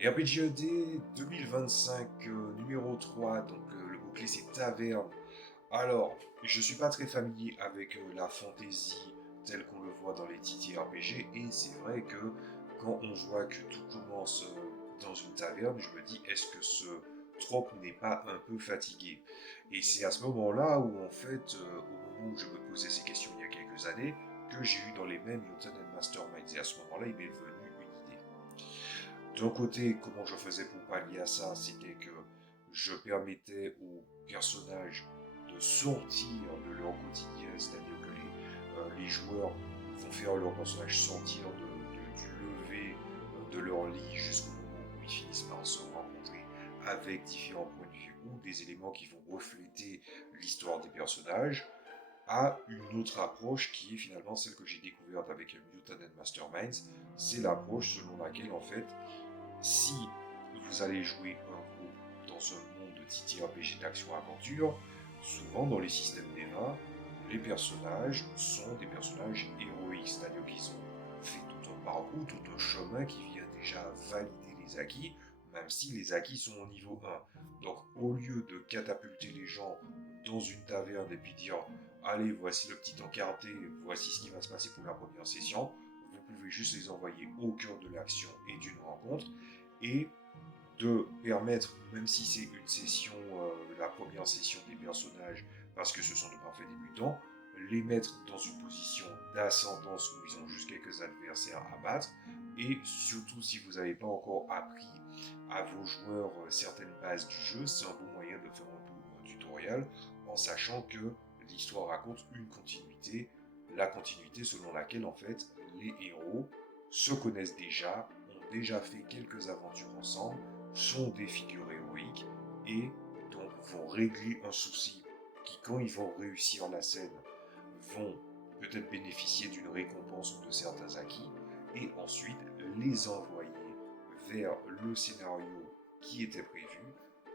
Et RPGED 2025 numéro 3, donc le mot-clé c'est taverne. Alors, je suis pas très familier avec la fantasy telle qu'on le voit dans les TTRPG, et c'est vrai que quand on voit que tout commence dans une taverne, je me dis est-ce que ce trope n'est pas un peu fatigué? Et c'est à ce moment-là où en fait, au moment où je me posais ces questions il y a quelques années, que j'ai eu dans les mêmes Newton and Masterminds, et à ce moment-là il m'est venu une idée. D'un côté, comment je faisais pour pallier à ça, c'était que je permettais aux personnages de sortir de leur quotidien, c'est-à-dire que les joueurs vont faire leur personnage sortir du lever de leur lit jusqu'au moment où ils finissent par se rencontrer avec différents points de vue ou des éléments qui vont refléter l'histoire des personnages, à une autre approche qui est finalement celle que j'ai découverte avec Mutant and Masterminds. C'est l'approche selon laquelle en fait si vous allez jouer un groupe dans un monde de TTRPG d'action-aventure, souvent dans les systèmes d'EVA, les personnages sont des personnages héroïques, c'est-à-dire qu'ils ont fait tout un parcours, tout un chemin qui vient déjà valider les acquis, même si les acquis sont au niveau 1. Donc au lieu de catapulter les gens dans une taverne et puis dire allez, voici le petit encarté, voici ce qui va se passer pour la première session, vous pouvez juste les envoyer au cœur de l'action et d'une rencontre, et de permettre, même si c'est une session, la première session des personnages, parce que ce sont de parfaits débutants, les mettre dans une position d'ascendance où ils ont juste quelques adversaires à battre, et surtout si vous n'avez pas encore appris à vos joueurs certaines bases du jeu, c'est un bon moyen de faire un peu un tutoriel, en sachant que l'histoire raconte une continuité, la continuité selon laquelle en fait les héros se connaissent déjà, ont déjà fait quelques aventures ensemble, sont des figures héroïques et donc vont régler un souci qui, quand ils vont réussir la scène, vont peut-être bénéficier d'une récompense ou de certains acquis, et ensuite les envoyer vers le scénario qui était prévu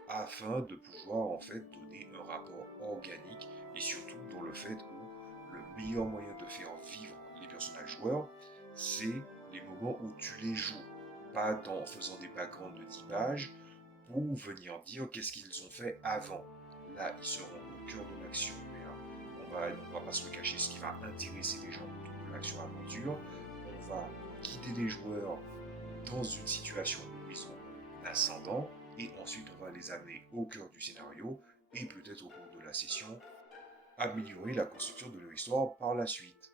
afin de pouvoir en fait donner un rapport organique, et surtout dans le fait où le meilleur moyen de faire vivre les personnages joueurs, c'est les moments où tu les joues, pas en faisant des backgrounds de 10 pages pour venir dire qu'est-ce qu'ils ont fait avant. Là, ils seront au cœur de l'action, mais on va pas se le cacher, ce qui va intéresser les gens autour de l'action-aventure. On va guider les joueurs dans une situation où ils ont un ascendant, et ensuite on va les amener au cœur du scénario, et peut-être au cours de la session, améliorer la construction de leur histoire par la suite.